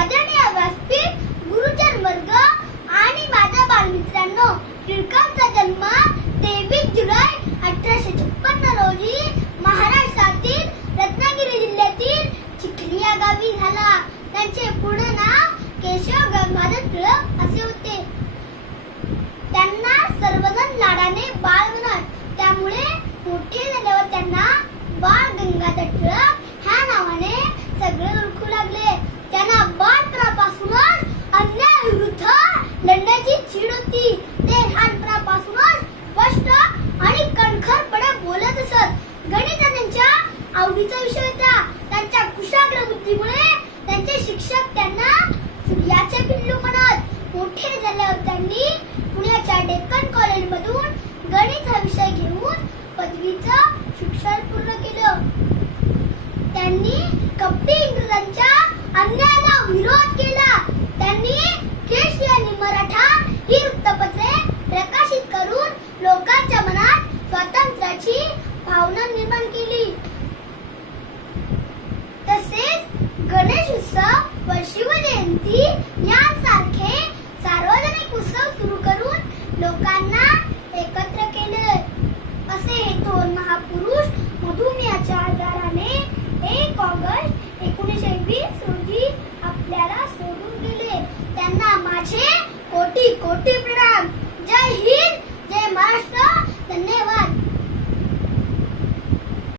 आदरणीय व्यासपीठ गुरुजन वर्ग आणि माझ्या बालमित्रांनो टिळकांचा जन्म तेवीस जुलै अठराशे छप्पन्न रोजी महाराष्ट्रातील रत्नागिरी जिल्ह्यातील चिखली या गावी झाला. त्यांचे पूर्ण नाव केशव गंगाधर टिळक असे होते. आवडीचा विषय होता. त्यांच्या कुशाग्र बुद्धीमुळे त्यांचे शिक्षक त्यांना सूर्याचे पिल्लू म्हणत मोठे झाल्यावर त्यांनी पुण्याच्या डेक्कन कॉलेजमधून गणित हा विषय घेऊन पदवीचं शिक्षण पूर्ण केलं. त्यांनी कपटी इंग्रजांच्या अन्यायाला विरोध केला. त्यांनी केश यांनी मराठा ही वृत्तपत्रे प्रकाशित करून लोकांच्या मनात स्वातंत्र्याची भावना निर्माण व शिवजयंती यांसारखे सार्वजनिक उत्सव सुरू करून लोकांना एकत्र केले असे हे दोन महापुरुष मधुमेहाच्या आजाराने एक ऑगस्ट एकोणीसशे वीस रोजी आपल्याला सोडून गेले. त्यांना माझे कोटी कोटी प्रणाम. जय हिंद